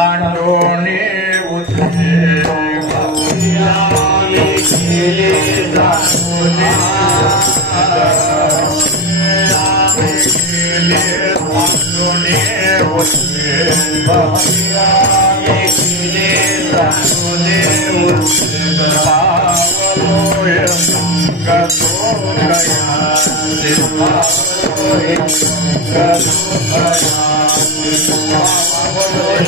सांडोणे उठले केले सांडोणे उठले केले सांडोणे उठले पावलोय गतो गया पावलोय गतो गया पावलोय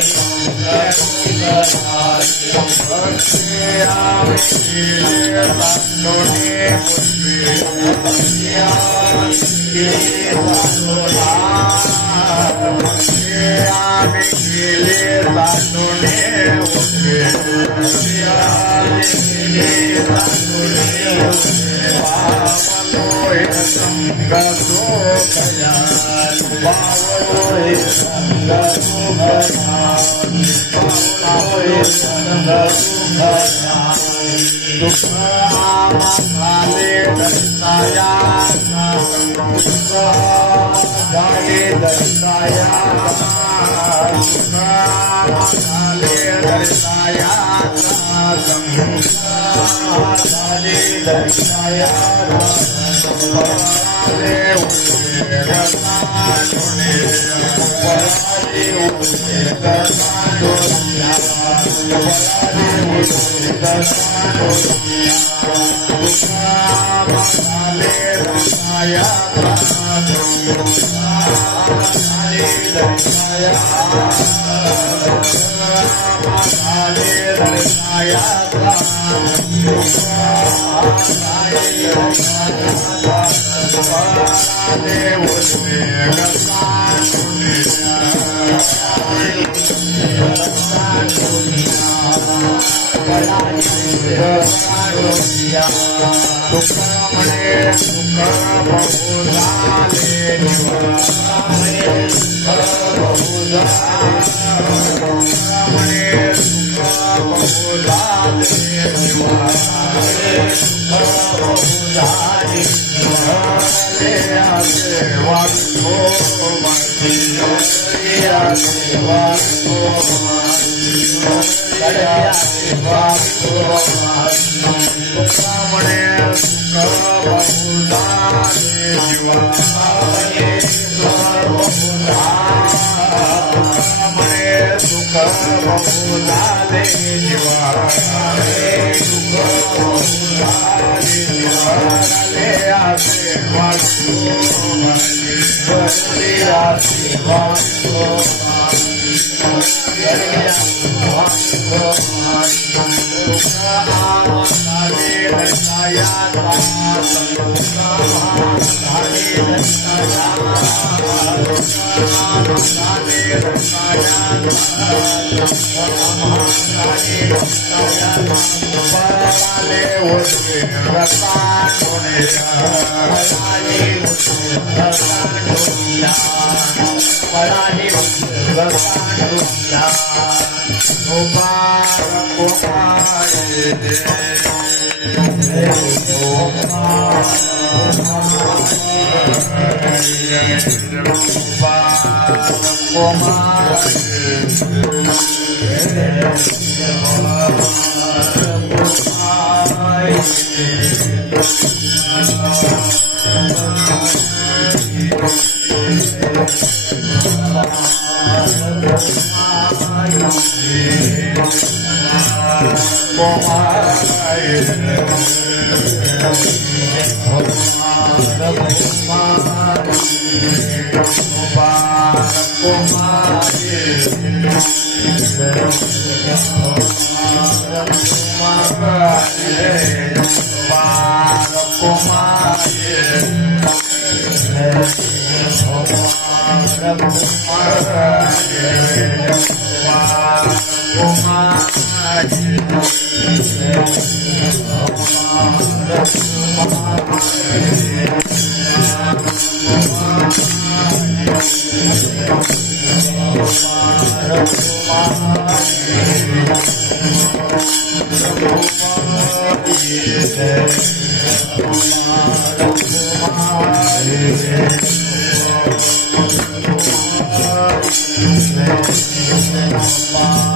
Bye.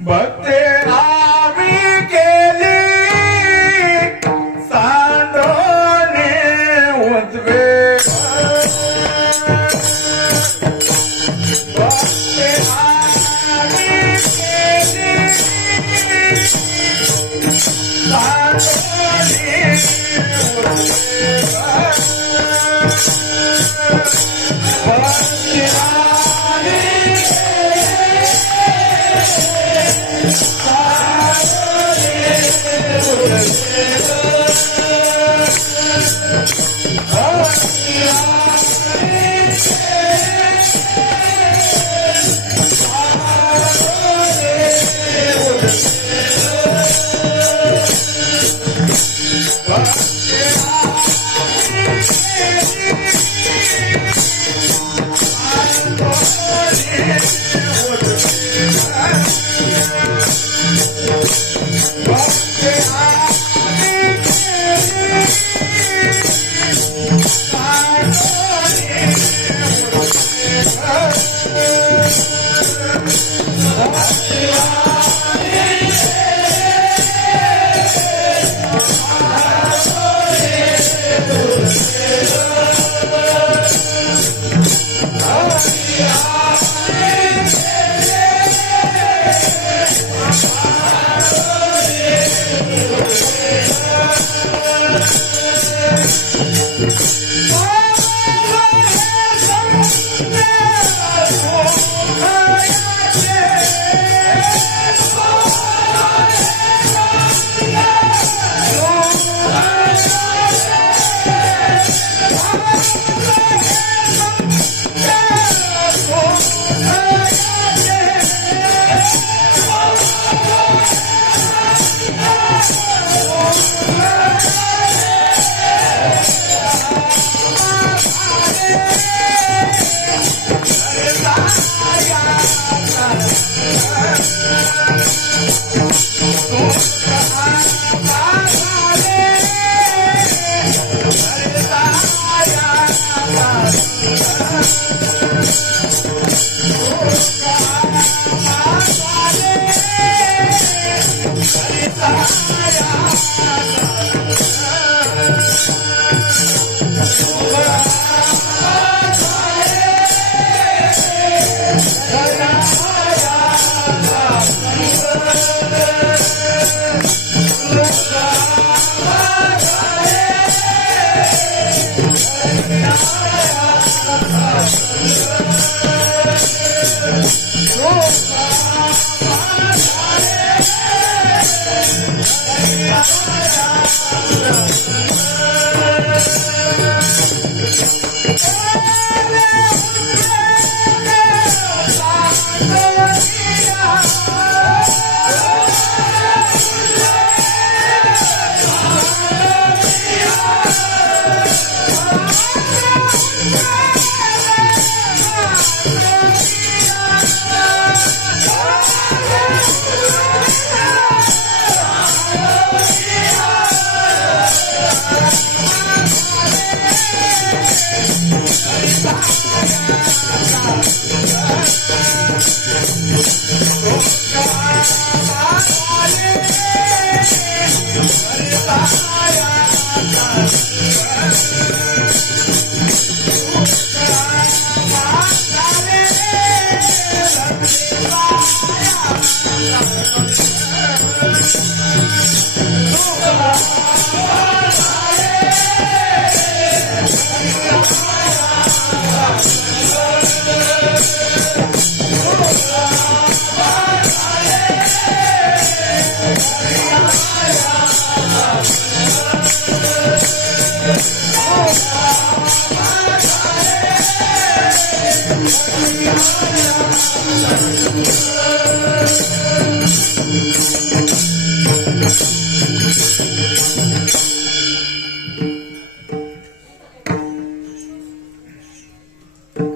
भक्ते आम्ही केली सांडोने उजवे भक्ते आम्ही केली सांडोने उजवे भक्ते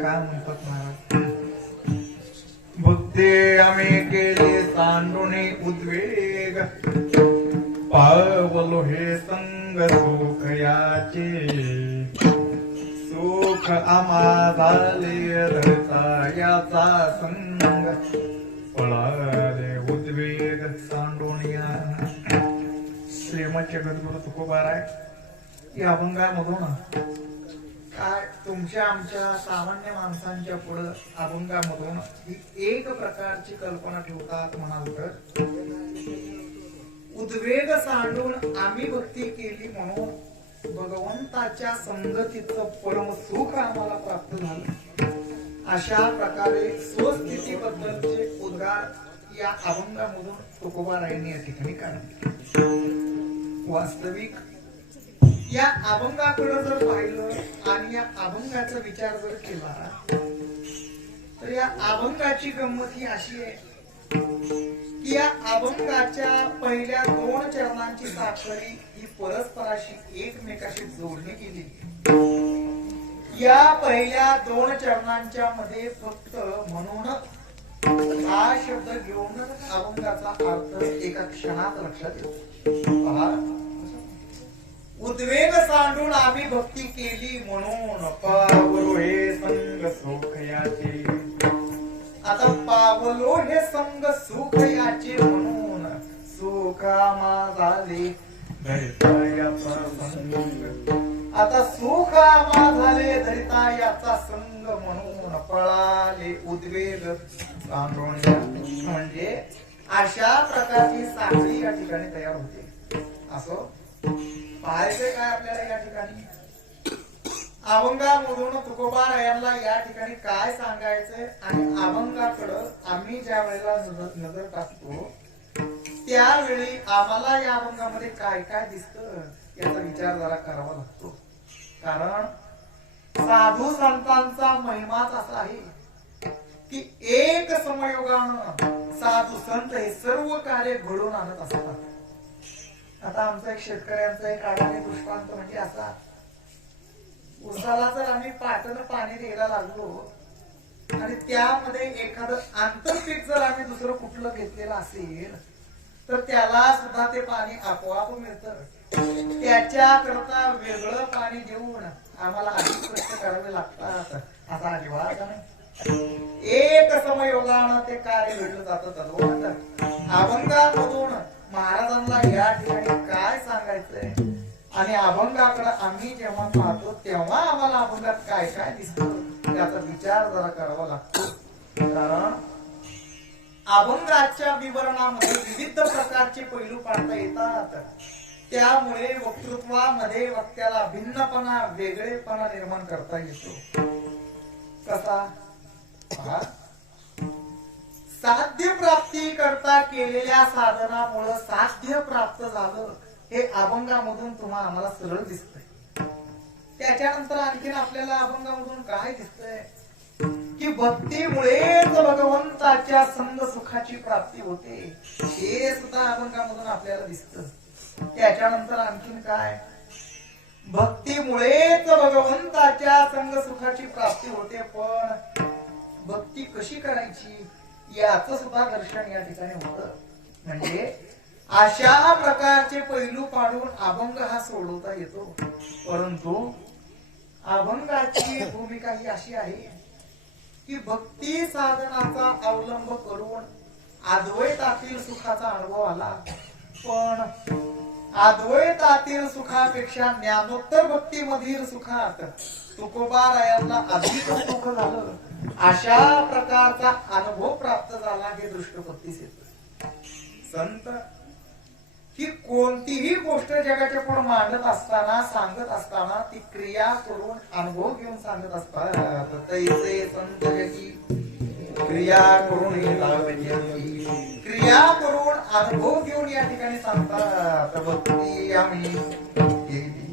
काय म्हणतात महाराज? भक्ती आम्ही केले सांडुणे उद्वेग, पावलो हे संग सुख याचे, सुख आम्हा झाले धरता याचा संग, पळाले उद्वेग सांडुणिया. श्रीमद जगद्गुरु तुकोबाराय या अभंगामधून काय तुमच्या आमच्या सामान्य माणसांच्या पुढं अभंगामधून ही एक प्रकारची कल्पना ठेवतात. म्हणाल तर उद्वेग सांडून आम्ही भक्ती केली म्हणून भगवंताच्या संगतीचं परम सुख आम्हाला प्राप्त झालं. अशा प्रकारे स्वस्थितीबद्दलचे उद्गार या अभंगामधून तुकोबारायांनी या ठिकाणी काढले. वास्तविक या अभंगाकडे जर पाहिलं आणि या अभंगाचा विचार जर केला तर या अभंगाची गंमत ही अशी आहे की या अभंगाच्या पहिल्या 2 चरणांची साखळी ही परस्पराशी एकमेकाशी जोडली गेली. या पहिल्या 2 चरणांच्या मध्ये फक्त म्हणून हा शब्द घेऊनच अभंगाचा अर्थ एका क्षणात लक्षात येतो. पहा, उद्वेग सांडून आम्ही भक्ती केली म्हणून पावलो हे संग सुख याचे. आता पावलो हे संग सुख याचे म्हणून सुखामा झाले धरिता याचा संग. आता सुखामा झाले धरिता याचा संग म्हणून पळाले उद्वेग सांडून. म्हणजे अशा प्रकारची साखळी या ठिकाणी तयार होते. असं पाहायचंय काय आपल्याला या ठिकाणी अभंगामधून तुकोबारायांना या ठिकाणी काय सांगायचंय आणि अभंगाकडं आम्ही ज्या वेळेला नजर टाकतो त्यावेळी आम्हाला या अभंगामध्ये काय काय दिसतं याचा विचार जरा करावा लागतो. कारण साधू संतांचा महिमाच असा आहे की एक समयोगानं साधू संत हे सर्व कार्य घडून आणत असतात. आता आमचा एक शेतकऱ्यांचा एक आढावा दृष्टांत म्हणजे असा, उसाला जर आम्ही पाटानं पाणी द्यायला लागलो आणि त्यामध्ये एखादं आंतरपीक जर आम्ही दुसरं कुठलं घेतलेलं असेल तर त्याला सुद्धा ते पाणी आपोआप मिळतं. त्याच्याकरता वेगळं पाणी देऊन आम्हाला अधिक कष्ट करावे लागतात असा अजिबात नाही. एक समयोगानं ते कार्य घडलं जातं. अभंगामधून महाराजांना या ठिकाणी काय सांगायचंय आणि अभंगाकडे आम्ही जेव्हा पाहतो तेव्हा आम्हाला अभंगात काय काय दिसतं याचा विचार जरा करावा लागतो. कारण अभंगाच्या विवरणामध्ये विविध प्रकारचे पैलू पाहता येतात. त्यामुळे वक्तृत्वामध्ये वक्त्याला भिन्नपणा वेगळेपणा निर्माण करता येतो. कसा? साध्य प्राप्ती करता केलेल्या साधनामुळे साध्य प्राप्त झालं हे अभंगामधून तुम्हाला आम्हाला सरळ दिसतंय. त्याच्यानंतर आणखीन आपल्याला अभंगामधून काय दिसतंय की भक्तीमुळेच भगवंताच्या संग सुखाची प्राप्ती होते, हे सुद्धा अभंगामधून आपल्याला दिसतं. त्याच्यानंतर आणखीन काय, भक्तीमुळेच भगवंताच्या संग सुखाची प्राप्ती होते, पण भक्ती कशी करायची याचं सुद्धा दर्शन या ठिकाणी होतं. म्हणजे अशा प्रकारचे पैलू पाडून अभंग हा सोडवता येतो. परंतु अभंगाची भूमिका ही अशी आहे की भक्ती साधनाचा अवलंब करून अद्वैतातील सुखाचा अनुभव आला, पण अद्वैतातील सुखापेक्षा ज्ञानोत्तर भक्तीमधील सुखात तुकोबारायांना अधिक सुख झालं, अशा प्रकारचा अनुभव प्राप्त झाला. हे दृष्टपत्तीस येतं. संत ही कोणतीही गोष्ट जगाच्या पुढे मांडत असताना, सांगत असताना ती क्रिया करून अनुभव घेऊन सांगत असतात. तैसे संत जगी क्रिया करून क्रिया करून अनुभव घेऊन या ठिकाणी सांगतात. भक्ती आम्ही केली,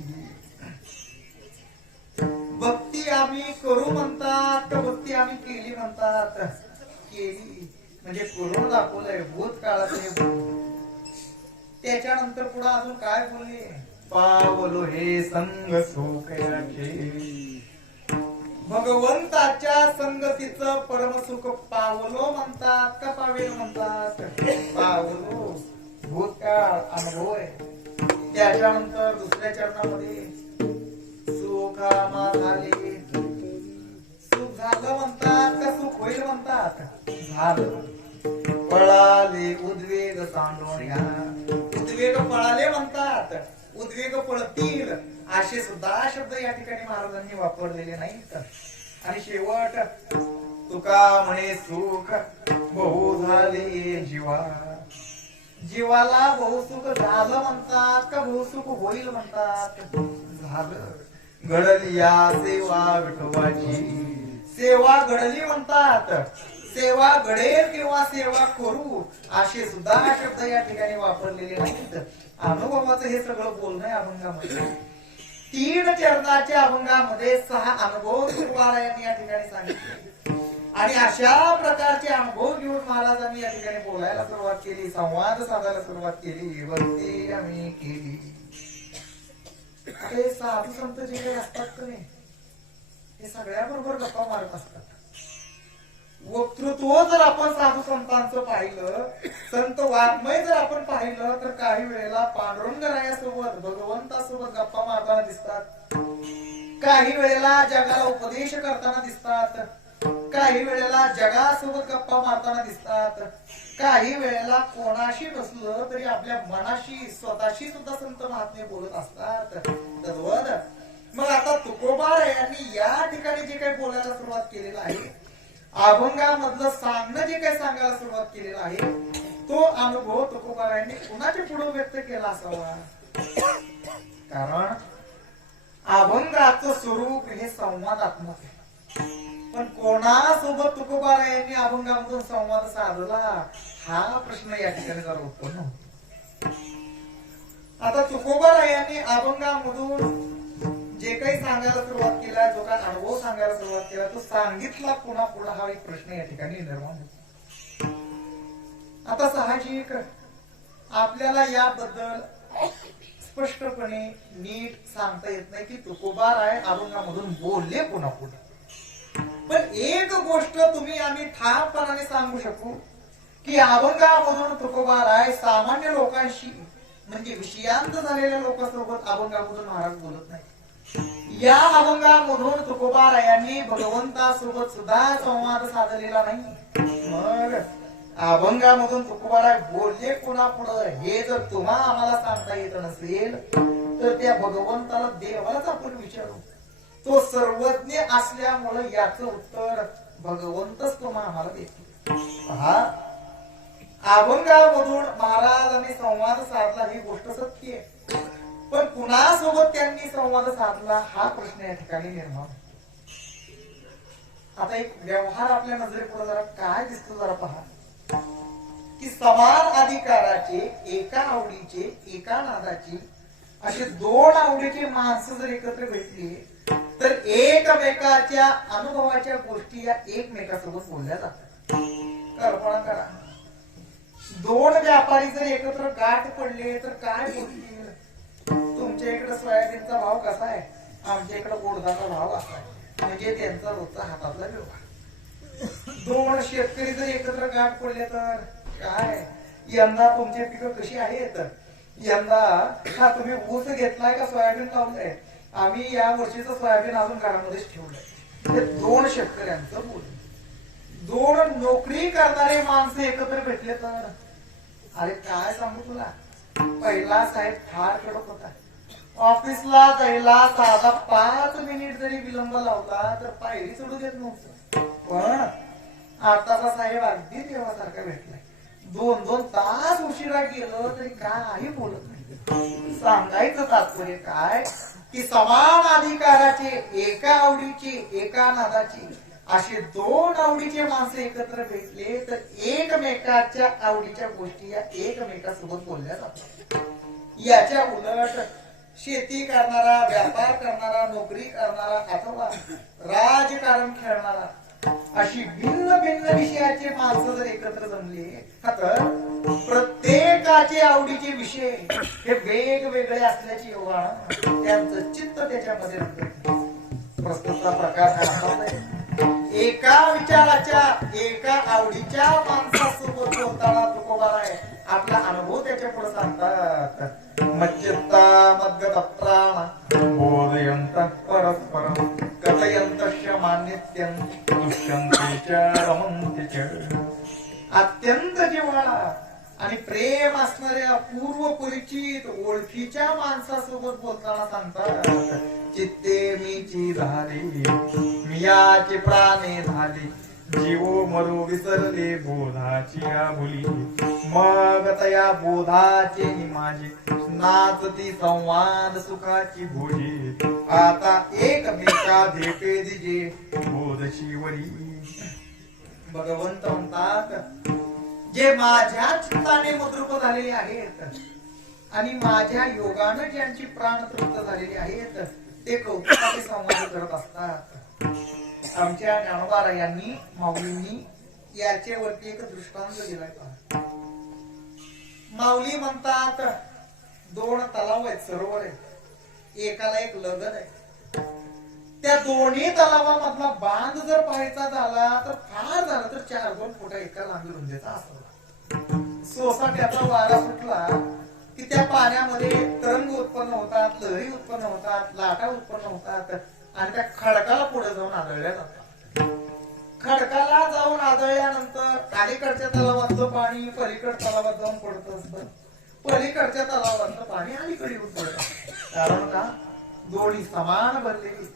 भक्ती आम्ही करू म्हणतात, भक्ती आम्ही केली म्हणतात. केली म्हणजे करून दाखवलंय, भूतकाळात हे. त्याच्यानंतर पुढे अजून काय बोलले, पावलो हे संग सुखयाचे, भगवंताच्या संगतीचं परमसुख पावलो म्हणतात का पावेल म्हणतात, पावलो भूतकाळ अनुभव आहे. त्याच्यानंतर दुसऱ्या चरणामध्ये सुखामा झाले, सुख झालं म्हणतात का सुख होईल म्हणतात, झालं. पळाले उद्वेग सांडोण्या, उद्वेग पळाले म्हणतात, उद्वेग पळतील, असे सुद्धा शब्द या ठिकाणी महाराजांनी वापरलेले नाहीत. आणि शेवट तुका म्हणे सुख बहु झाले जीवा, जीवाला बहुसुख झालं म्हणतात का बहुसुख होईल म्हणतात, झालं. घडली या सेवा विठोबाची, सेवा घडली म्हणतात, सेवा घडेल किंवा सेवा करू, असे सुद्धा शब्द या ठिकाणी वापरलेले नाहीत. अनुभवाचं हे सगळं बोलणं आहे अभंगामध्ये. 3 चरणाच्या अभंगामध्ये 6 अनुभव तुकोबारायांनी या ठिकाणी सांगितले. आणि अशा प्रकारचे अनुभव घेऊन महाराजांनी या ठिकाणी बोलायला सुरुवात केली, संवाद साधायला सुरुवात केली. भक्ती आम्ही केली. हे साधू संत जे काही असतात का नाही, हे सगळ्याबरोबर गप्पा मारत असतात. वक्तृत्व जर आपण साधू संतांचं पाहिलं, संत वाङ्मय जर आपण पाहिलं, तर काही वेळेला पांडुरंगरायासोबत भगवंतासोबत गप्पा मारताना दिसतात, काही वेळेला जगाला उपदेश करताना दिसतात, काही वेळेला जगासोबत गप्पा मारताना दिसतात, काही वेळेला कोणाशी नसलं तरी आपल्या मनाशी स्वतःशी सुद्धा संत महात्मे बोलत असतात. तद्वत मग आता तुकोबारायांनी या ठिकाणी जे काही बोलायला सुरुवात केलेलं आहे, अभंगामधलं सांगणं जे काही सांगायला सुरुवात केलेलं आहे, तो अनुभव तुकोबारायांनी कुणाच्या पुढे व्यक्त केला असावा. कारण अभंगाचं स्वरूप हे संवादात्मक आहे. पण कोणासोबत तुकोबारायांनी अभंगामधून संवाद साधला, हा प्रश्न या ठिकाणी जरा उत्पन्न होतो. आता तुकोबारायांनी अभंगामधून जे काही सांगायला सुरुवात केला, जो काही अनुभव सांगायला सुरुवात केला, तो सांगितला पुन्हा पुढे, हा एक प्रश्न या ठिकाणी निर्माण होतो. आता साहजिक आपल्याला याबद्दल स्पष्टपणे नीट सांगता येत नाही की तुकोबाराय अभंगामधून बोलले पुन्हा पुढे. पण एक गोष्ट आम्ही ठामपणाने सांगू शकू की अभंगामधून तुकोबाराय सामान्य लोकांशी म्हणजे विषयांत झालेल्या लोकांसोबत अभंगामधून महाराज बोलत नाही. या अभंगामधून तुकोबारायांनी भगवंतासोबत सुद्धा संवाद साधलेला नाही. मग अभंगामधून तुकोबाराय बोलले कोणा पुढे हे जर तुम्हा आम्हाला सांगता येत नसेल, तर त्या भगवंताला देवालाच आपण विचारू. तो सर्वज्ञ असल्यामुळे याचं उत्तर भगवंतच तुम्हा आम्हाला देतो. पहा, अभंगामधून महाराजांनी संवाद साधला ही गोष्ट सत्य आहे, पण कुणासोबत त्यांनी संवाद साधला हा प्रश्न या ठिकाणी निर्माण. आता एक व्यवहार आपल्या नजरेपुढे जरा काय दिसतो जरा पहा, की समान अधिकाराचे, एका आवडीचे, एका नादाची असे 2 आवडीचे माणसं जर एकत्र भेटली तर एकमेकाच्या अनुभवाच्या गोष्टी या एकमेकासोबत बोलल्या जातात. कल्पना करा, दोन व्यापारी जर एकत्र गाठ पडले तर काय बोलतील? तुमच्या इकडे सोयाबीनचा भाव कसा आहे, आमच्या इकडे गोडदाचा भाव असा आहे, म्हणजे त्यांचा रोजचा हातातला व्यवहार. दोन शेतकरी जर एकत्र गाठ पडले तर काय, यंदा तुमची पिकं कशी आहेत, यंदा हा तुम्ही ऊस घेतलाय का सोयाबीन लावलंय, आम्ही या वर्षीचं सोयाबीन अजून घरामध्येच ठेवलंय. हे दोन शेतकऱ्यांचं बोल. दोन नोकरी करणारे माणसं एकत्र भेटले तर अरे काय सांगू तुला, पहिला साहेब फार कडक होता. ऑफिसला जायला साधा 5 मिनिट जरी विलंब लावला तर पायरी सोडू देत नव्हतं. पण आताचा साहेब अगदी देवासारखा भेटलाय. 2-2 तास उशिरा गेलो तरी काही बोलत नाही. सांगायचं तात्पर्य काय की समान अधिकाराचे, एका आवडीची, एका नादाची असे दोन आवडीचे माणसं एकत्र भेटले तर एकमेकाच्या आवडीच्या गोष्टी या एकमेकासोबत बोलल्या जातात. याच्या उलट शेती करणारा, व्यापार करणारा, नोकरी करणारा अथवा राजकारण खेळणारा अशी भिन्न भिन्न विषयाचे माणसं जर एकत्र जमले तर प्रत्येकाचे आवडीचे विषय हे वेगवेगळे असल्याची योगा त्यांचं चित्त त्याच्यामध्ये रंगतं. प्रस्तुतचा प्रकार हा असाच आहे. एका विचाराच्या, एका आवडीच्या माणसासोबत बोलताना तुकोबाराय आपला अनुभव त्याच्या पुढे सांगतात. मज्जता मद्गत प्राण बोधयंत परस्परम कथयंतश्च मान्यत्यं दुष्यन्ते रमन्ते च. अत्यंत जिव्हाळा आणि प्रेम असणाऱ्या पूर्व परिचित ओळखीच्या माणसासोबत बोलताना सांगतात. चित्ते मीची झाली, मियाचे प्राणे झाले, जीवो मरो विसरले बोधाची आभुली. मग तया बोधाचे माझे नाचती संवाद सुखाची भोजी. आता एकमेका धेपे दिजे बोध शिवरी. भगवंत म्हणतात जे माझ्या चित्ताने मद्रूप झालेले आहेत आणि माझ्या योगाने ज्यांची प्राण तृप्त झालेली आहेत ते कौतुकाचे संवाद करत असतात. आमच्या ज्ञानोबा यांनी, माऊलींनी याच्यावरती एक दृष्टांत दिलाय. माऊली म्हणतात 2 तलाव आहेत, सरोवर आहेत, एकाला एक लगन आहे. त्या दोन्ही तलावामधला बांध जर पाहायचा झाला तर फार झाला तर 4-2 फुटा एका लांबी रुंदीचा असावा. सोसाट्याचा वारा सुटला की त्या पाण्यामध्ये तरंग उत्पन्न होतात, लहरी उत्पन्न होतात, लाटा उत्पन्न होतात आणि त्या खडकाला पुढे जाऊन आदळल्या जातात. खडकाला जाऊन आदळल्यानंतर अलीकडच्या तलावातलं पाणी पलीकडच्या तलावात जाऊन पडत असतं, पलीकडच्या तलावातलं पाणी अलीकडे येऊन पडत असतं. कारण का, दोन्ही समान भरलेली.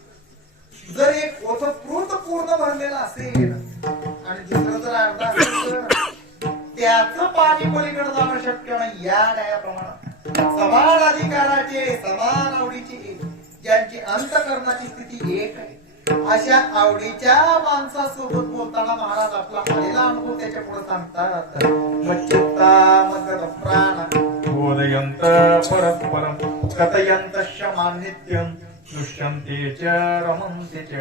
जर एक ओतप्रोत पूर्ण भरलेला असेल आणि दुसरं जर अर्धा असेल तर त्याचं पाणी पलीकडे जाणं शक्य नाही. या न्यायाप्रमाणे समान अधिकाराचे, समान आवडीचे, ज्यांची अंतःकरणाची स्थिती एक आहे अशा आवडीच्या माणसासोबत बोलताना महाराज आपला आलेला अनुभव त्याच्या पुढे सांगतात. मच्चित्ता मद्गत प्राण बोधयंत परस्परम कथयंतश्च मान्यत्यं दुष्यन्ते च रमन्ते च.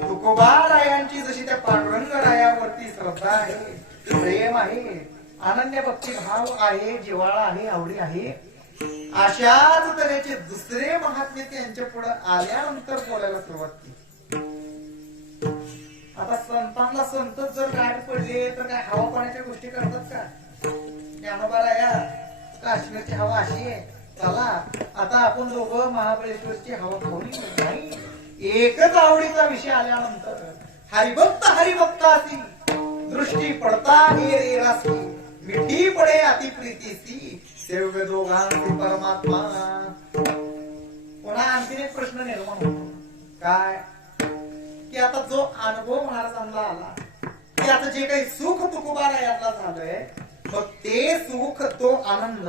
तुकोबारायांची जशी त्या पांडुरंग रायावरती श्रद्धा आहे, प्रेम आहे, अनन्य भक्ती भाव आहे, जिव्हाळा आहे, आवडी आहे, अशाच तऱ्हेचे दुसरे महात्मे त्यांच्या पुढे आल्यानंतर बोलायला सुरुवात केली. आता संतांना संत जर गाठ पडले तर काय हवा पाण्याच्या गोष्टी करतात का? ज्ञानोबा राया काश्मीरची हवा अशी आहे, चला आता आपण दोघं महाबळेश्वरची हवा खाऊन नाही. एकच आवडीचा विषय आल्यानंतर हरिभक्त हरिभक्तासी दृष्टी पडता रे रासी मिठी पडे अति प्रीतीसी सेव्य दोघांची परमात्मा. पुन्हा आणखीन एक प्रश्न निर्माण होतो काय की आता जो अनुभव महाराजांना आला की आता जे काही सुख तुकोबारायांना झालंय मग ते सुख, तो आनंद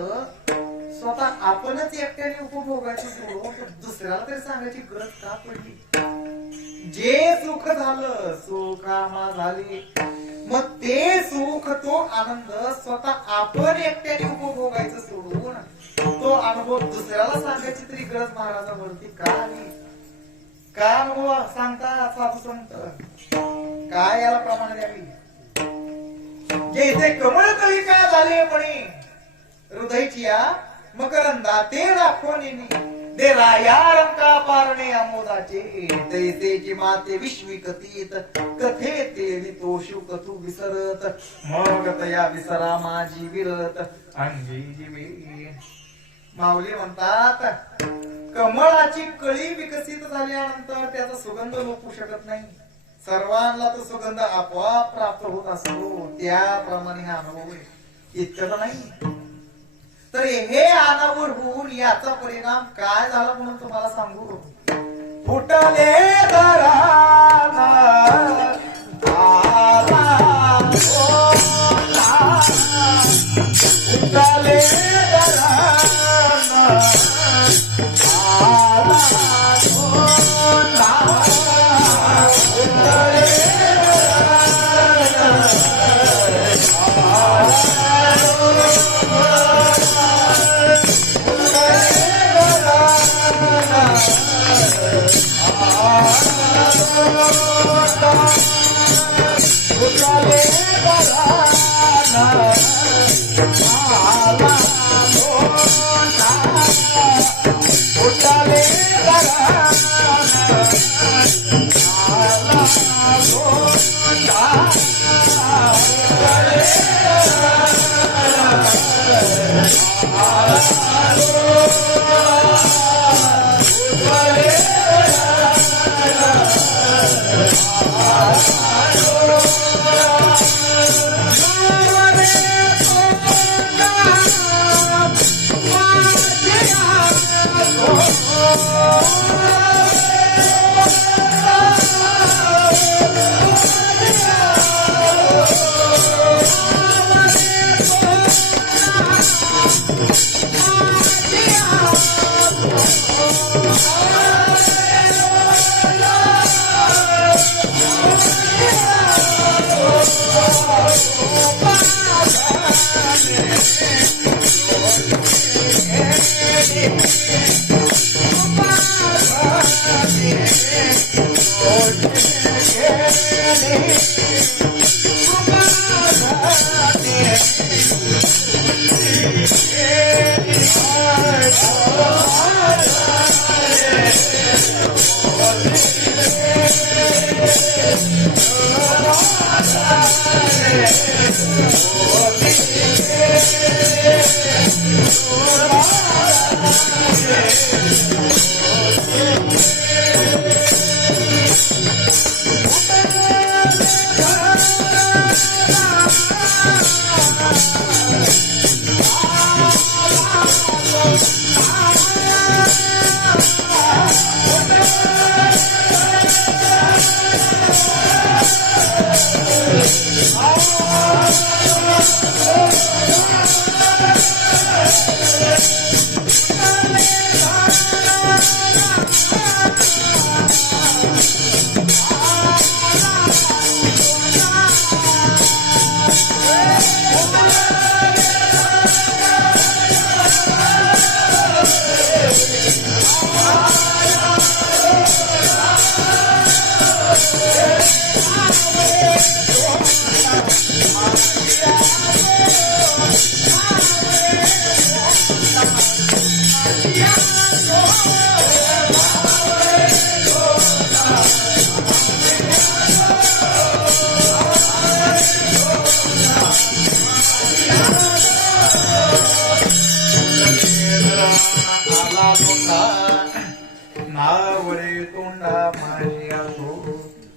स्वतः आपणच एकट्याने उपभोगायचं सोडून दुसऱ्याला तरी सांगायची गरज का पडली? जे सुख झालं, सुखामा झाली, मग ते सुख, तो आनंद स्वतः आपण एकट्याने उपभोगायचं सोडून तो अनुभव दुसऱ्याला सांगायची तरी गरज महाराजांवरती का आली? का अनुभव सांगतात साधू संत? काय याला प्रमाण द्यावी? जे इथे कमळ कळी का झाले म्हणे हृदयची या मकरंदा ते दाखवणे दे राया रंका पारणे आमोदाचे तैसेची माते विश्वी कथित कथे ते तो शुकथू विसरत मग तया विसरा माझी विरत अंगी जीवे. माऊली म्हणतात कमळाची कळी विकसित झाल्यानंतर त्याचा सुगंध लोपू शकत नाही. सर्वांना तो सुगंध आपोआप प्राप्त होत असतो. त्याप्रमाणे हा अनुभव इतकं नाही तर हे अनावर होऊन याचा परिणाम काय झाला म्हणून तुम्हाला सांगू. फुटले दराना आला फुटले दराना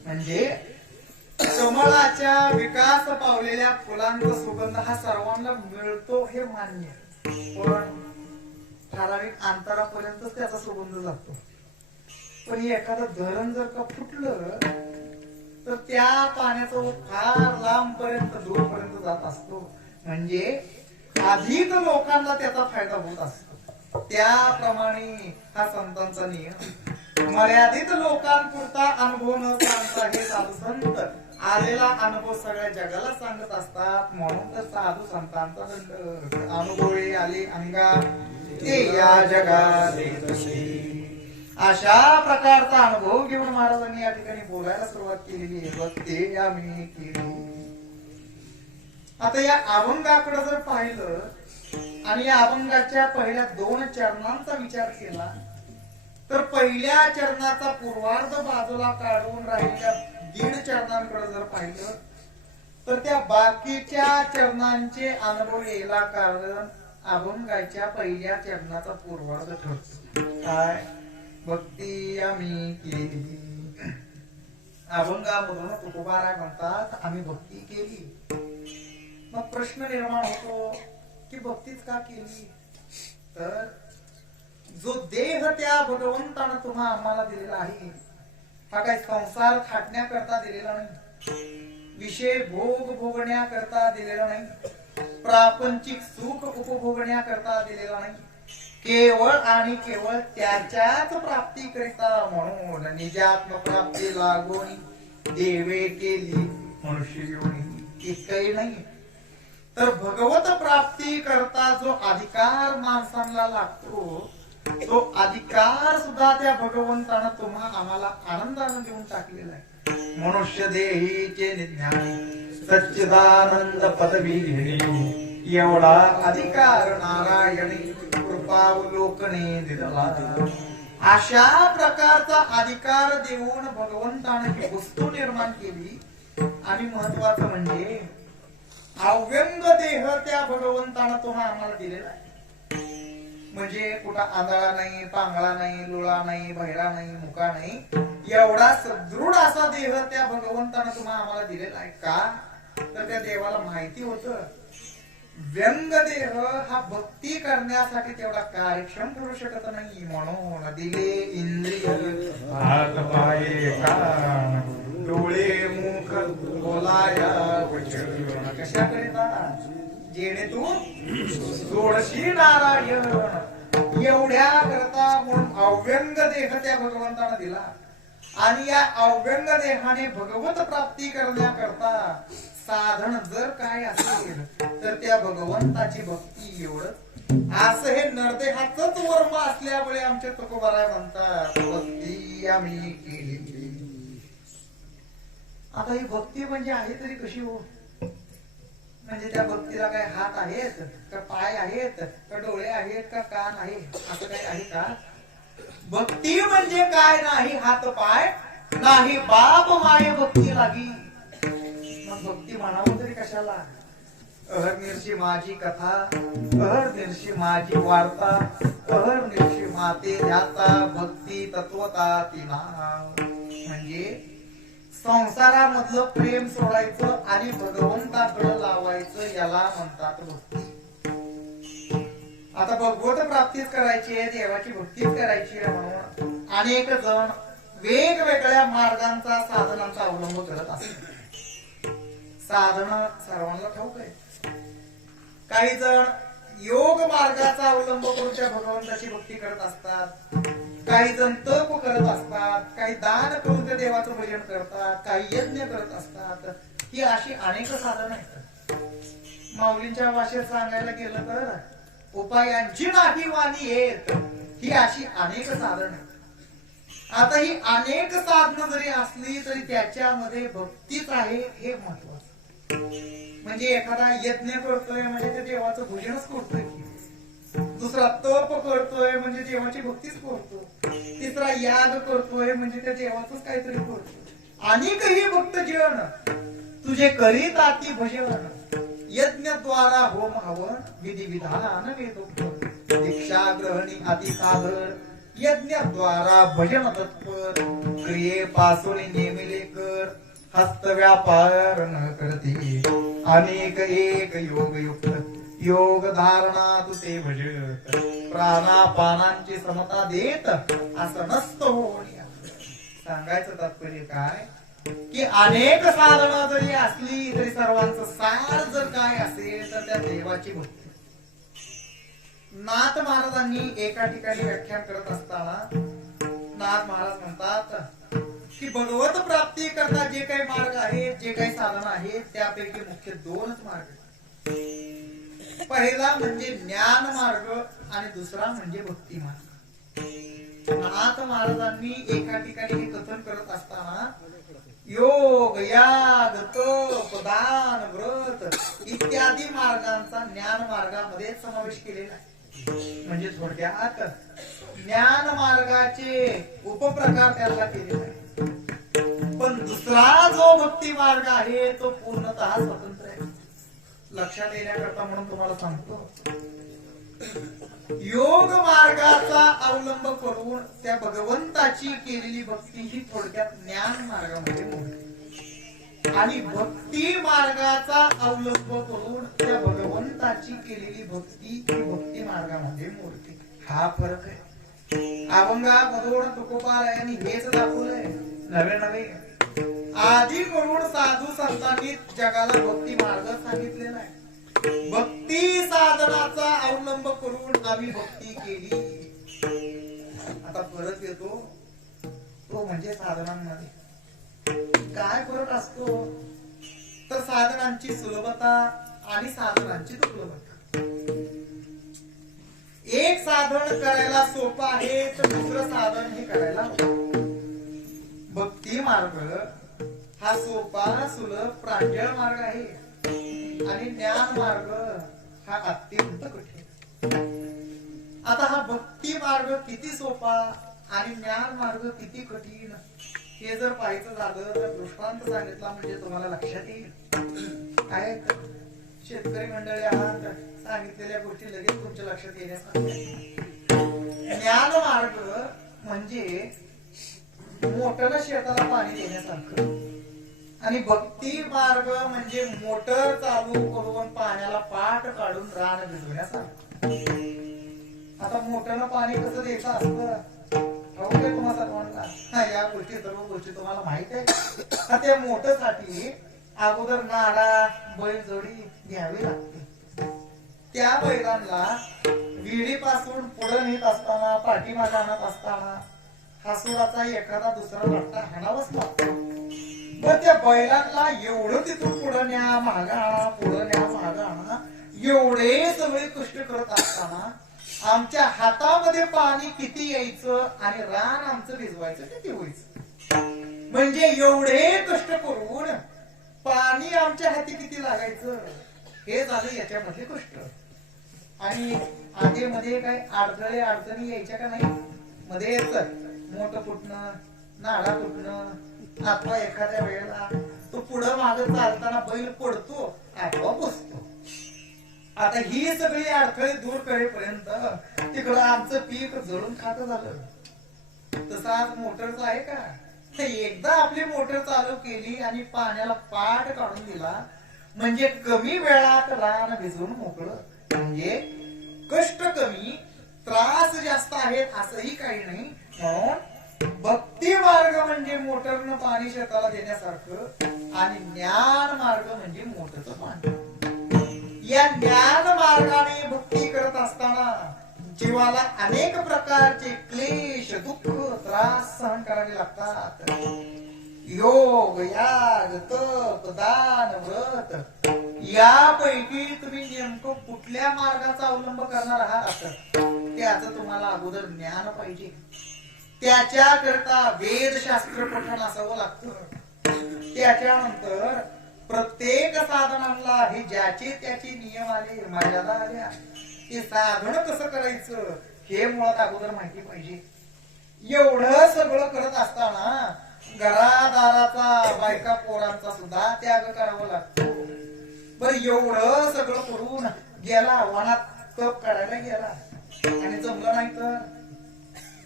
म्हणजे कमळाच्या विकास पावलेल्या फुलांचा सुगंध हा सर्वांना मिळतो हे मान्य, पण ठराविक अंतरापर्यंत त्याचा सुगंध जातो. पण एखादं धरण जर का फुटलं तर त्या पाण्याचा ओघ फार लांब पर्यंत दूरपर्यंत जात असतो. म्हणजे अधिक लोकांना त्याचा फायदा होत असतो. त्याप्रमाणे हा संतांचा नियम. मर्यादित लोकांपुरता अनुभव न सांगता हे साधू संत आलेला अनुभव सगळ्या जगाला सांगत असतात. म्हणून तर साधू संतांचा अनुभव आले अंगा ते या जगात अशा प्रकारचा अनुभव घेऊन महाराजांनी या ठिकाणी बोलायला सुरुवात केलेली आहे. भक्ती आम्ही केली. आता या अभंगाकडे जर पाहिलं आणि या अभंगाच्या पहिल्या 2 चरणांचा विचार केला तर पहिल्या चरणाचा पूर्वार्ध बाजूला काढून राहिलेल्या 1.5 चरणांकडे जर पाहिलं तर त्या बाकीच्या चरणांचे अनुभव यायला कारण अभंगाच्या पहिल्या चरणाचा पूर्वार्ध ठरतो. काय? भक्ती आम्ही केली. अभंगामधून तुकोबाराय म्हणतात आम्ही भक्ती केली. मग प्रश्न निर्माण होतो की भक्तीच का केली? तर जो देह त्या भगवंतानं तुम्हा आम्हाला दिलेला आहे हा काही संसार थाटण्याकरता दिलेला नाही, विषय भोग भोगण्याकरता दिलेला नाही, प्रापंचिक सुख उपभोगण्याकरता दिलेला नाही, केवळ आणि केवळ त्याच्याच प्राप्ती करिता म्हणून निजात्म प्राप्ती लागून देवे केली मनुष्य योनी. इतकंही नाही तर भगवत प्राप्ती करता जो अधिकार माणसांना लागतो तो अधिकार सुद्धा त्या भगवंतानं तुम्हा आम्हाला आनंदानं देऊन टाकलेला आहे. मनुष्य देहीचे ज्ञान सच्चिदानंद पदवी घेणे एवढा अधिकार नारायणी कृपावलोकने दिला. अशा प्रकारचा अधिकार देऊन भगवंतानं ही वस्तू निर्माण केली. आणि महत्वाचं म्हणजे अव्यंग देह त्या भगवंतानं तुम्हा आम्हाला दिलेला आहे. म्हणजे कुठं आंधळा नाही, पांगळा नाही, लुळा नाही, बहिरा नाही, मुका नाही, एवढा सदृढ असा देह त्या भगवंतानं तुम्हा आम्हाला दिलेला आहे. का? तर त्या देवाला माहिती होतं व्यंग देह हा भक्ती करण्यासाठी तेवढा कार्यक्षम करू शकत नाही, म्हणून दिले इंद्रिय हात पाय कान डोळे मुख बोलाया वचन. कशाकरिता? जेणे तू जोडशी नारायण. एवढ्या करता म्हणून अव्यंग देह त्या भगवंतानं दिला. आणि या अव्यंग देहाने भगवत प्राप्ती करण्याकरता साधन जर काय असेल तर त्या भगवंताची भक्ती एवढं. असं हे नरदेहाचंच वर्म असल्यामुळे आमचे तुकोबाराय म्हणतात भक्ती आम्ही केली. आता ही भक्ती म्हणजे आहे तरी कशी हो? म्हणजे त्या भक्तीला काय हात आहेत का, पाय आहेत का, डोळे आहेत का, कान आहे, असं काही आहे का? भक्ती म्हणजे काय? नाही हात पाय, नाही बाप माये भक्ती लागी. मग भक्ती म्हणावं तरी कशाला? अहर्निशी माझी कथा, अहर्निशी माझी वार्ता, अहर्निशी माते ध्याता भक्ती तत्वता ती नाव. म्हणजे संसारामधलं प्रेम सोडायचं आणि भगवंताकडे लावायचं याला म्हणतात भक्ती. आता भगवत प्राप्तीच करायची आहे, देवाची भक्तीच करायची आहे म्हणून अनेक जण वेगवेगळ्या मार्गांचा साधनांचा अवलंब करत असतात. साधन सर्वांना ठाऊक आहे. काही जण योग मार्गाचा अवलंब करून त्या भगवंताची भक्ती करत असतात, काही जण तप करत असतात, काही दान करून त्या देवाचं भजन करतात, काही यज्ञ करत असतात. ही अशी अनेक साधनं आहेत. माऊलींच्या भाषेत सांगायला गेलं तर उपायांची नाही वाणी येत, ही अशी अनेक साधनं आहेत. आता ही अनेक साधनं जरी असली तरी त्याच्यामध्ये भक्तीच आहे हे महत्वाचं. म्हणजे एखादा यज्ञ करतोय म्हणजे त्या देवाचं भजनच करतोय, दुसरा तप करतोय म्हणजे देवाची भक्तीच करतो, तिसरा याग करतोय म्हणजे त्या देवाचंच काहीतरी करतो. अनेकही भक्तजन तुझे करीत आती भजन, यज्ञद्वारा होम हवन विधी विधान वेदोक्त, दीक्षा ग्रहणी आदी साधन यज्ञद्वारा भजन तत्पर, क्रियेपासून नेमिले कर हस्त व्यापार न करते, अनेक एक योग युक्त योग धारणा तू ते भजत, प्राणापानांची समता देत असं नसतं होणी. सांगायचं तात्पर्य काय की अनेक साधना जरी असली तरी सर्वांचं सार जर काय असेल तर त्या देवाची भक्ती. नाथ महाराजांनी एका ठिकाणी व्याख्यान करत असताना नाथ महाराज म्हणतात की भगवत प्राप्ती करता जे काही मार्ग आहेत, जे काही साधन आहेत त्यापैकी मुख्य 2च मार्ग. पहिला म्हणजे ज्ञान मार्ग आणि दुसरा म्हणजे भक्ती मार्ग. नाथ नाथ महाराजांनी एका ठिकाणी हे कथन करत असताना योग याग तप दान व्रत इत्यादी मार्गांचा ज्ञान मार्गामध्ये समावेश केलेला आहे. म्हणजे थोडक्यात ज्ञान मार्गाचे उपप्रकार त्याला केलेले आहे. पण दुसरा जो भक्ती मार्ग आहे तो पूर्णतः स्वतंत्र आहे. लक्षात येण्याकरता म्हणून तुम्हाला सांगतो, योग मार्गाचा अवलंब करून त्या भगवंताची केलेली भक्ती ही थोडक्यात ज्ञान मार्गामध्ये मोडते आणि भक्ती मार्गाचा अवलंब करून त्या भगवंताची केलेली भक्ती ही भक्ती मार्गामध्ये मोडते. हा फरक आहे. अभंगामधून तुकोबा यांनी हेच दाखवलंय. नवे नवे आधी करून साधू संतांनी जगाला भक्ती मार्ग सांगितलेला आहे. भक्ती साधनाचा अवलंब करून आम्ही भक्ती केली. आता फरक येतो तो म्हणजे साधनांमध्ये. काय फरक असतो तर साधनांची सुलभता आणि साधनांची दुर्लभता. एक साधन करायला सोपं आहे तर दुसरं साधन हे करायला भक्ती मार्ग हा सोपा सुलभ प्रांजळ मार्ग आहे आणि ज्ञान मार्ग हा अत्यंत कठीण. आता हा भक्ती मार्ग किती सोपा आणि ज्ञान मार्ग किती कठीण हे जर पाहायचं झालं तर दृष्टांत सांगितला म्हणजे तुम्हाला लक्षात येईल. काय शेतकरी मंडळी आहात, सांगितलेल्या गोष्टी लगेच तुमच्या लक्षात येण्यासाठी. ज्ञान मार्ग म्हणजे मोटरनं शेताला पाणी देण्यासारखं आणि भक्ती मार्ग म्हणजे मोटर चालू करून पाण्याला पाठ काढून रान भिजवण्यासारखं. आता मोटरनं पाणी कसं द्यायचं असतं तुम्हाला सर्वांना या गोष्टी सर्व गोष्टी तुम्हाला माहित आहे. त्या मोटरसाठी अगोदर नाडा बैलजोडी घ्यावी लागते. त्या बैलांना विहिरीपासून पुढे नेत असताना पाठीमागे आणत असताना हासुराचा एखादा दुसरा रट्टा हाणावाच लागतो. मग त्या बैलांना एवढं तिथून पुढे न्या मागा आणा पुढे न्या मागा आणा एवढे सगळे कष्ट करत असताना आमच्या हातामध्ये पाणी किती यायचं आणि रान आमचं भिजवायचं किती व्हायचं. म्हणजे एवढे कष्ट करून पाणी आमच्या हाती किती लागायचं हे झालं याच्यामध्ये कष्ट. आणि आधी मध्ये काय अडचणी यायच्या का नाही. मध्ये मोठं फुटणं नाडा फुटणं अथवा एखाद्या वेळेला तो पुढं मागं चालताना बैल पडतो अथवा बसतो. आता ही सगळी अडथळे दूर करेपर्यंत तिकडं आमचं पीक जळून खातं झालं. तसं आज मोटरचं आहे का. एकदा आपली मोटर चालू केली आणि पाण्याला पाठ काढून दिला म्हणजे कमी वेळात रान भिजवून मोकळं. म्हणजे कष्ट कमी त्रास जास्त आहेत असंही काही नाही. म्हणून भक्ती मार्ग म्हणजे मोटरनं पाणी शेताला देण्यासारखं आणि ज्ञान मार्ग म्हणजे मोटरचं पाणी. या ज्ञान मार्गाने भक्ती करत असताना जीवाला अनेक प्रकारचे क्लेश दुःख त्रास सहन करावे लागतात. योग याग तप दान व्रत यापैकी तुम्ही नेमकं कुठल्या मार्गाचा अवलंब करणार आहात त्याचं तुम्हाला अगोदर ज्ञान पाहिजे. त्याच्याकरता वेदशास्त्र पठण असावं लागतं. त्याच्यानंतर प्रत्येक साधनाला हे ज्याचे त्याचे नियम आले मर्यादा आल्या ते साधन कसं करायचं हे मुळात अगोदर माहिती पाहिजे. एवढं सगळं करत असताना घरादाराचा बायका पोरांचा सुद्धा त्याग करावा लागतो. बरं एवढं सगळं करून गेला वनात तप करायला गेला आणि जमलं नाही तर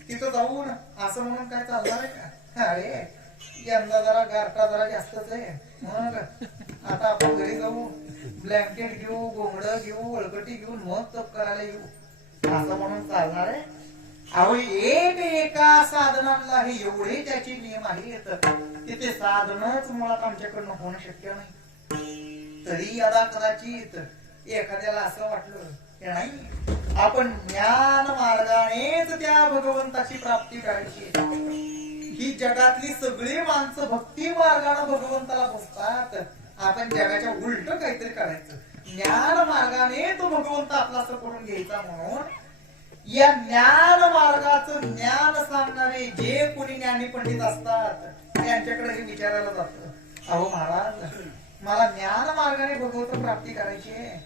तिथं जाऊन असं म्हणून काय चालणार आहे का. अरे यंदा जरा गारठा जरा जास्तच आहे मग आता आपण घरी जाऊ ब्लँकेट घेऊ घोंगडं घेऊ वळकटी घेऊन मग तप करायला येऊ असं म्हणून चालणार आहे. अहो एका साधनाला हे एवढे त्याचे नियम आहेत तिथे साधनच मुळात आमच्याकडनं होणं शक्य नाही. तरी आता कदाचित एखाद्याला असं वाटलं की नाही आपण ज्ञान मार्गानेच त्या भगवंताची प्राप्ती करायची. ही जगातली सगळी माणसं भक्ती मार्गाने भगवंताला बसतात. आपण जगाच्या उलट काहीतरी करायचं. ज्ञान मार्गाने तो भगवंत आपला असं करून घ्यायचा. म्हणून या ज्ञान मार्गाचं ज्ञान सांगणारे नाही, जे कोणी ज्ञानी पंडित असतात त्यांच्याकडे हे विचारायला जात, अहो महाराज मला ज्ञान मार्गाने भगवत प्राप्ती करायची आहे,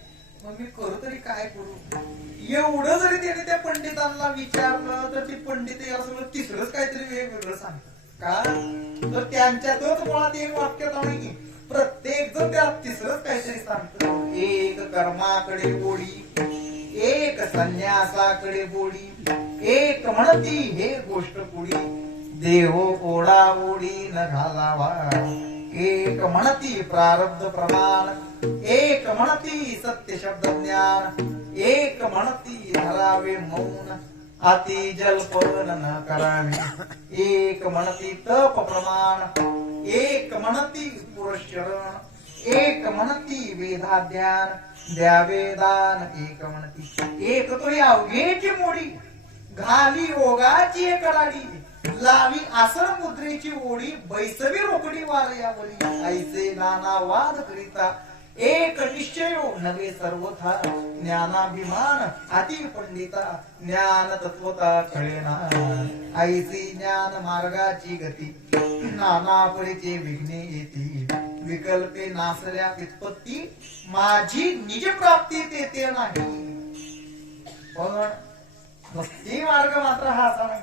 मग मी करू तरी काय करू. एवढं जरी त्याने त्या पंडितांना विचारलं तर ती पंडित या सगळं तिसरंच काहीतरी वेगवेगळं सांगतात. का तर त्यांच्यातच मुळात एक वाक्य नाही, प्रत्येक जण त्या तिसरंच काहीतरी सांगत. एक कर्माकडे बोडी, एक संन्यासाकडे बोडी, एक म्हणती हे गोष्ट पुढी, देह ओढा ओढी न घालावा. एक म्हणती प्रारब्ध प्रमाण, एक म्हणती सत्य शब्द ज्ञान, एक म्हणती धरावे मौन, अति जलपन न करावे. एक म्हणती तप प्रमाण, एक म्हणती पुरशरण, एक म्हणती वेदाध्यान, द्यावे दान. एक म्हणती एक तो अवघेची मोडी, घाली ओगाची कडाडी, लावी आसन मुद्रेची ओढी, बैसवी रोकडी वारयावरी. ऐसे नाना वाद करिता एक निश्चय नवे सर्वथा, ज्ञानाभिमान अति पंडिता, ज्ञान तत्वता कळेना. ऐसी ज्ञान मार्गाची गती, नाना परीचे विघ्ने येती, विकल्पे नासल्या वित्पत्ती, माझी निज प्राप्ती तेथे नाही. पण भक्ती मार्ग मात्र हा असा नाही.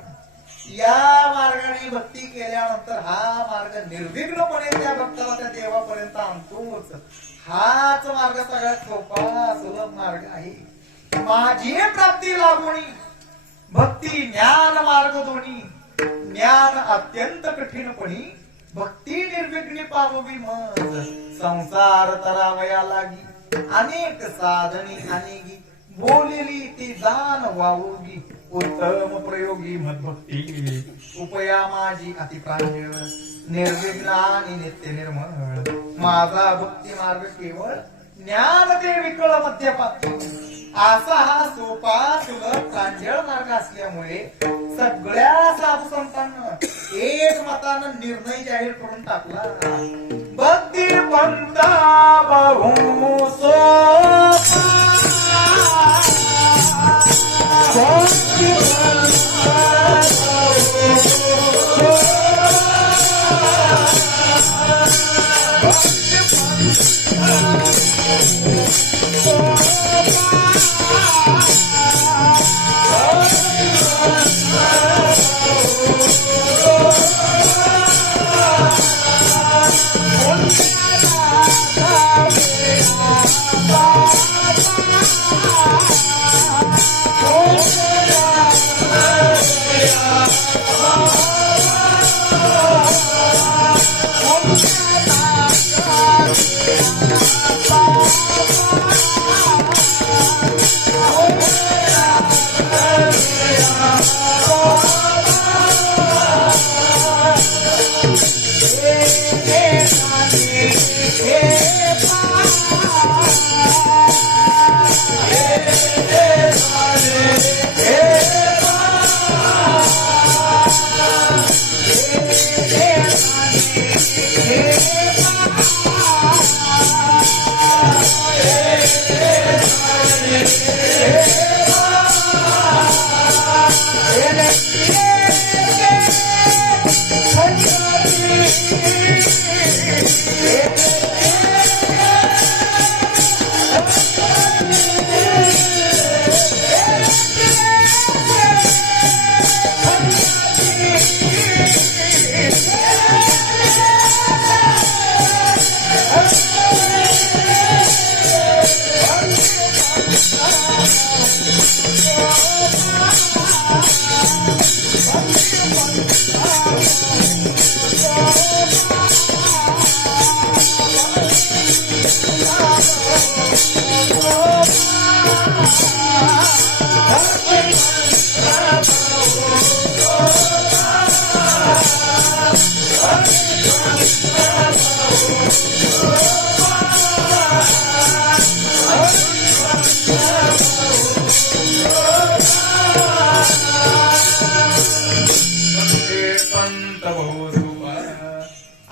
या मार्गाने भक्ती केल्यानंतर हा मार्ग निर्विघ्नपणे त्या भक्ताला त्या देवापर्यंत आणतोच. हाच मार्ग सगळ्यात सोपा सुलभ मार्ग आहे. माझी प्राप्ती लागोणी भक्ती ज्ञान मार्ग दोन्ही, ज्ञान अत्यंत कठीणपणी, भक्ती निर्विघ्ने पाववी मज. संसार तरावया लागी, अनेक साधनी अनेगी, बोलली ती जाण वावोगी, उत्तम प्रयोगी मदभक्ती. उपया माझी अति प्रांजळ, निर्विघ्न आणि नित्य निर्मळ. माझा भक्ती मार्ग केवळ ज्ञान ते विकळ मध्यपाती. असा हा सोपा सुलभ प्रांजळ मार्ग असल्यामुळे सगळ्या साधू संतांना एक मतानं निर्णय जाहीर करून टाकला. भक्ती पंथा बहु सोपा, भक्ती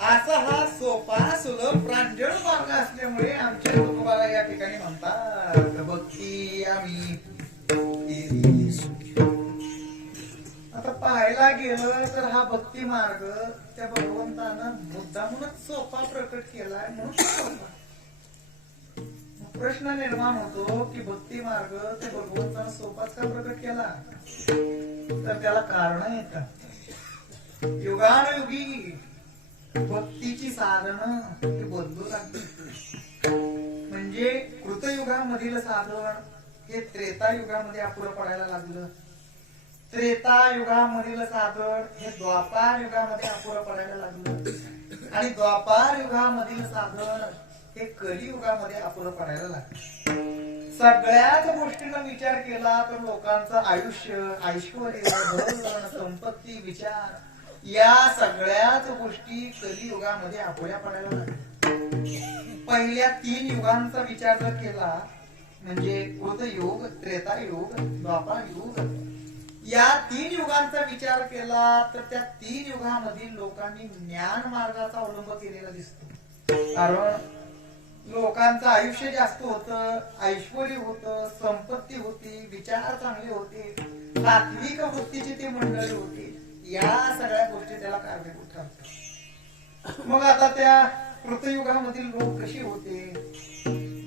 असा हा सोपा सुलभ प्रांजळ मार्ग असल्यामुळे आमच्या तुकोबाला या ठिकाणी म्हणतात भक्ती आम्ही. आता पाहायला गेलं तर हा भक्ती मार्ग त्या भगवंतानं मुद्दामूनच सोपा प्रकट केलाय म्हणून सोपा. प्रश्न निर्माण होतो की भक्ती मार्ग ते भगवंतानं सोपाच का प्रकट केला? तर त्याला कारण येतात. युगानुयुगी भक्तीची साधनं ती बदलू लागली. म्हणजे कृतयुगामधील साधन हे त्रेतायुगामध्ये अपुरं पडायला लागलं. त्रेतायुगामधील साधन हे द्वापार युगामध्ये अपुरं पडायला लागलं. आणि द्वापार युगामधील साधन हे कलियुगामध्ये अपुरं पडायला लागलं. सगळ्याच गोष्टींना विचार केला तर लोकांचं आयुष्य, ऐश्वर्य, धन, संपत्ती, विचार या सगळ्याच गोष्टी कलियुगामध्ये अपुऱ्या पडायला लागल्या. पहिल्या 3 युगांचा विचार जर केला म्हणजे कृतयुग, त्रेतायुग, द्वापार युग, या 3 युगांचा विचार केला तर त्या 3 युगामधील लोकांनी ज्ञान मार्गाचा अवलंब केलेला दिसतो. कारण लोकांचं आयुष्य जास्त होतं, ऐश्वर्य होतं, संपत्ती होती, विचार चांगले होते, सात्विक वृत्तीची ती मंडळी होती. या सगळ्या गोष्टी त्याला कारणीभूत ठरतात. मग आता त्या कृतयुगामधील लोक कशी होते?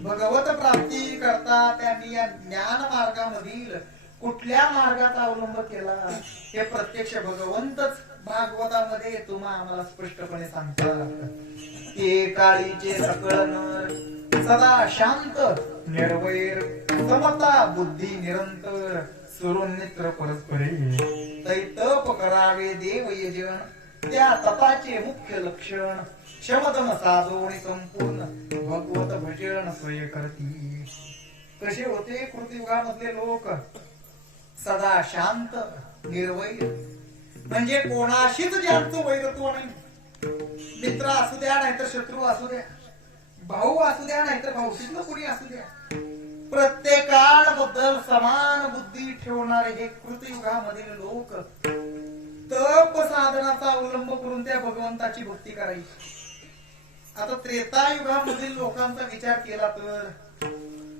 भगवत प्राप्ती करता त्यांनी या ज्ञान मार्गामधील कुठल्या मार्गाचा अवलंब केला हे प्रत्यक्ष भगवंतच भागवतामध्ये तुम्हा आम्हाला स्पष्टपणे सांगतात. काळीचे सकळ नर सदा शांत निर्वैर समता बुद्धी निरंतर सुरोन्नित्र परस्परे तैतप करावे देव यजन त्या तपाचे मुख्य लक्षण क्षमतम साधोणी संपूर्ण भगवत भजन स्वय करती. कसे होते कृतयुगामधले लोक? सदा शांत निर्वैर, म्हणजे कोणाशीच ज्यांचं वैरत्व नाही. मित्र असू द्या नाहीतर शत्रू असू द्या, भाऊ असू द्या नाहीतर भाऊशीतलं कोणी असू द्या, प्रत्येकाबद्दल समान बुद्धी ठेवणारे हे कृतयुगामधील लोक तप साधनाचा अवलंब करून त्या भगवंताची भक्ती करायची. आता त्रेतायुगामधील लोकांचा विचार केला तर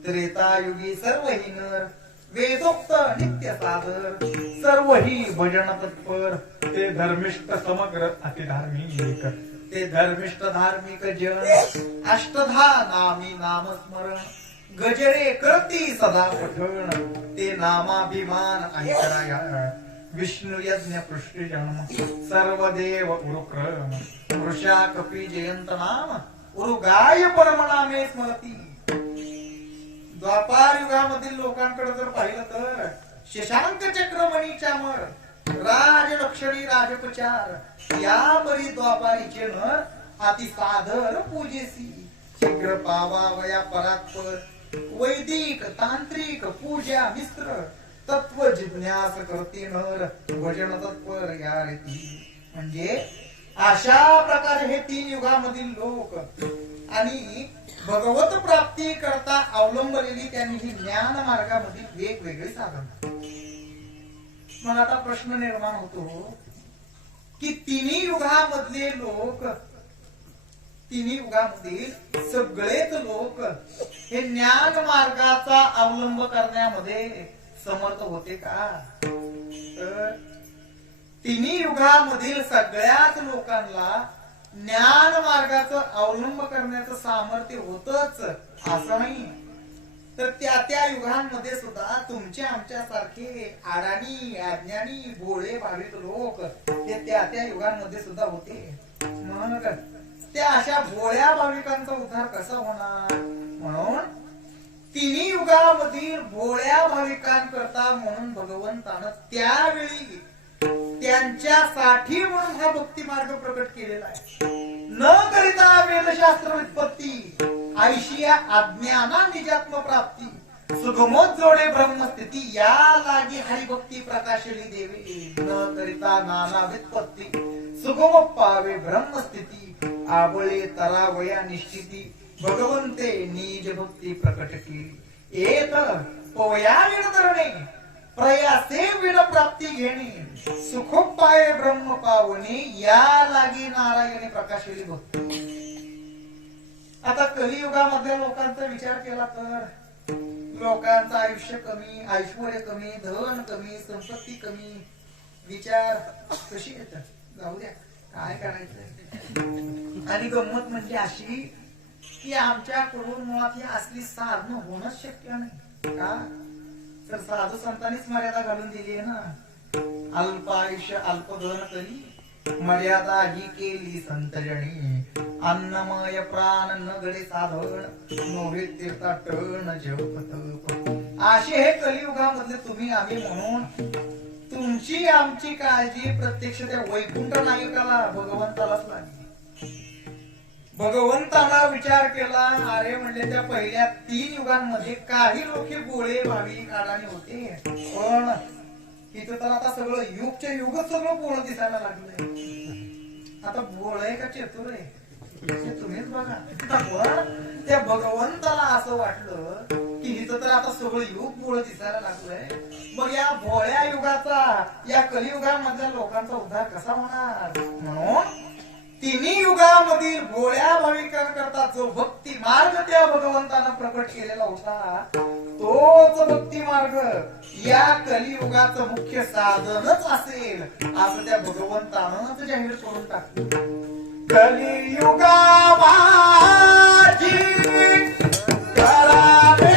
त्रेतायुगी सर्वही नर वेदोक्त नित्य साधर सर्वही भजन तत्पर ते धर्मिष्ठ समग्र अतिधार्मिक ते धर्मिष्ठ धार्मिक जन अष्टधा नामी नामस्मरण गजरे करती सदा पठण ते नामाभिमान ऐकराया विष्णु यज्ञ पृष्ठी जन्म सर्वदेव उरुक्रम वृषा कपी जयंत नाम उरुगाय परमनामे स्मरती. द्वापार युगामधील लोकांकडे जर पाहिलं तर शशांक चक्रमणीच्या मर राजलक्षणी राजपचार या बरी द्वापारीचे नर अति साधर पूजेसी शीघ्र पावावया परात्पर वैदिक तांत्रिक पूजा मिश्र तत्व जिज्ञास करते नर भजन तत्पर या रीती. म्हणजे अशा प्रकारे हे 3 युगामधील लोक आणि भगवत प्राप्ती करता अवलंबलेली त्यांनी ही ज्ञान मार्गामधील वेगवेगळी साधन. मग आता प्रश्न निर्माण होतो की 3 युगामधले लोक, 3 युगामधील सगळेच लोक हे ज्ञान मार्गाचा अवलंब करण्यामध्ये समर्थ होते का? तर 3 युगामधील सगळ्याच लोकांना ज्ञान मार्गाचा अवलंब करण्याचं सामर्थ्य होतच असं नाही. तर त्या युगांमध्ये सुद्धा तुमच्या आमच्या सारखे अडाणी अज्ञानी भोळे भाविक लोक हे त्या युगांमध्ये सुद्धा होते. म्हणून त्या अशा भोळ्या भाविकांचा उद्धार कसा होणार? म्हणून 3 युगामधील भोळ्या भाविकांकरता म्हणून भगवंतानं त्यावेळी त्यांच्यासाठी म्हणून हा भक्ती मार्ग प्रकट केलेला आहे. न करिता वेदशास्त्र व्युत्पत्ती आयशिया अज्ञाना निजात्म प्राप्ती सुगमोज्जोडे ब्रह्मस्थिती या लागी हरिभक्ती प्रकाशली देवे न करिता नाना व्युत्पत्ती सुगम पावे ब्रह्मस्थिती आबळे तरावया निश्चिती भगवंते निज भक्ती प्रकट केली एक पोया विणधरणे प्रयासे विण प्राप्ती घेणे सुखोपाय ब्रह्म पावणे या लागी नारायणी प्रकाशली भक्ती. आता कलियुगामध्ये लोकांचा विचार केला तर लोकांचं आयुष्य कमी, ऐश्वर्य कमी, धन कमी, संपत्ती कमी, विचार कशी येतात जाऊ द्या काय करायचं. आणि गंमत म्हणजे अशी की आमच्याकडून मुळात ही असली साधनं होणंच शक्य नाही का. तर साधू संतांनीच मर्यादा घालून दिली आहे ना. अल्प आयुष्य अल्पधन करी मर्यादा ही केली संतजणी. अन्नमय प्राण नगडे साधन नोहे तीर्थाटन जपत. असे हे कलियुगामधले तुम्ही आम्ही म्हणून तुमची आमची काळजी प्रत्यक्ष त्या वैकुंठ नायकाला भगवंतालाच लागली. भगवंताला विचार केला. अरे म्हणजे त्या पहिल्या 3 युगांमध्ये काही लोक गोळे भाविक अडाणी होते, पण इथं तर आता सगळं युगच्या युगच सगळं बोळ दिसायला लागलंय. आता बोळ आहे का चतुर आहे तुम्हीच बघा. त्या भगवंताला असं वाटलं की इथं तर आता सगळं युग बोळ दिसायला लागलंय, मग या भोळ्या युगाचा या कलियुगामधल्या लोकांचा उद्धार कसा होणार. म्हणून 3 युगामधील भोळ्या भाविकांकरता जो भक्ती मार्ग त्या भगवंतानं प्रकट केलेला होता, तोच भक्ती मार्ग या कलियुगाचं मुख्य साधनच असेल असं त्या भगवंतानंच जाहीर करून टाकलं. कलियुगा माझी करावे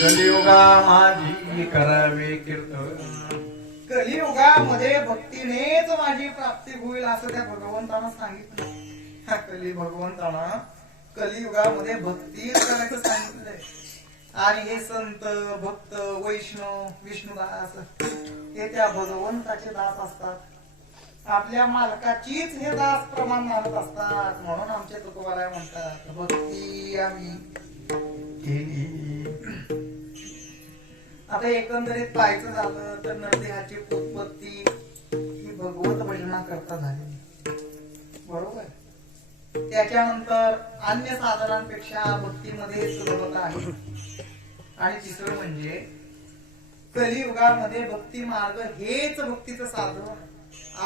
कलियुगा माझी करावे कीर्तन. कलियुगामध्ये भक्तीनेच माझी प्राप्ती होईल असं त्या भगवंतानं सांगितलं. भगवंतानं कलियुगामध्ये भक्ती करायचं सांगितलंय. आणि हे संत भक्त वैष्णव विष्णुदास हे त्या भगवंताचे दास असतात. आपल्या मालकाचीच हे दास प्रमाण मानत असतात. म्हणून आमचे तुकोबाराय म्हणतात भक्ती आम्ही केली. आता एकंदरीत पाहायचं झालं तर नरदेहाची उत्पत्ती ही भगवत भजना करता झाली, बरोबर. त्याच्यानंतर अन्य साधनांपेक्षा भक्तीमध्ये सुलभता आहे. आणि तिसरं म्हणजे कलियुगामध्ये भक्ती मार्ग हेच भक्तीचं साधन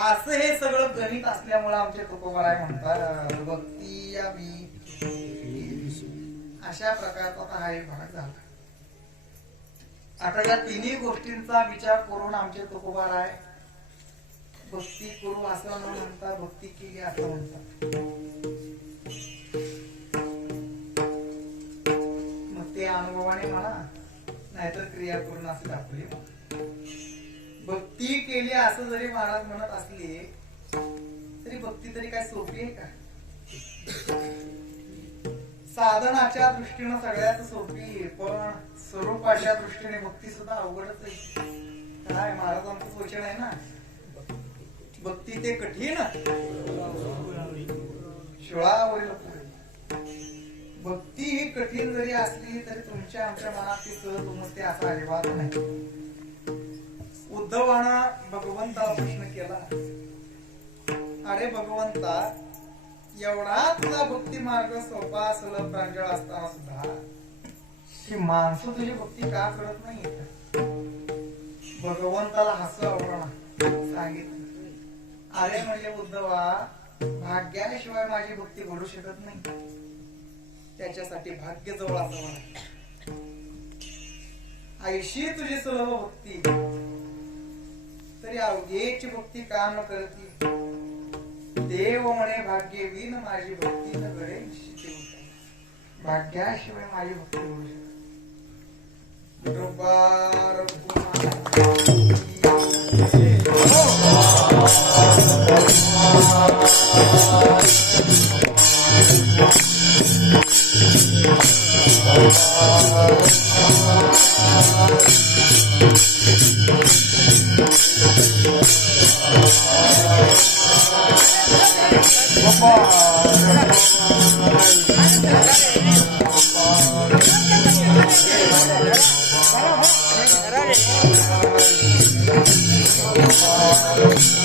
असं हे सगळं गणित असल्यामुळे आमचे तुकोबाराय म्हणतात भक्ती आम्ही. अशा प्रकारचा हा एक भाग झाला. आता या 3 गोष्टींचा विचार करून आमचे तुकोबाराय भक्ती करू असं न म्हणता भक्ती केली असं म्हणतात. मग ते अनुभवाने म्हणा नाहीतर क्रिया करून असं दाखवली. भक्ती केली असं जरी महाराज म्हणत असले तरी भक्ती तरी काय सोपी आहे का. साधनाच्या दृष्टीनं सगळ्यात सोपी, पण स्वरूपाच्या दृष्टीने भक्ती सुद्धा अवघडच आहे. काय महाराजांचं वचन आहे ना, भक्ती ते कठीण शिळावरील पुढे. भक्ती ही कठीण जरी असली तरी तुमच्या आमच्या मनात ती सहज उमटते असा अजिबात नाही. उद्धवानं भगवंताला प्रश्न केला, अरे भगवंता, एवढा तुझा भक्ती मार्ग सोपा असलं प्रांजळ असताना सुद्धा ही माणसं तुझी भक्ती का करत नाही? भगवंताला हसू आवडणार सांगितलं, अरे म्हणजे उद्धवा, भाग्याशिवाय माझी भक्ती घडू शकत नाही. त्याच्यासाठी भाग्य जवळ असावं लागतं. ऐशी तुझी सुलभ भक्ती तरी अवघेची भक्ती का न करती? देव म्हणे भाग्यवीन माझी भक्ती न घडे निश्चित. भाग्याशिवाय माझी भक्ती घडू शकत. Gracias.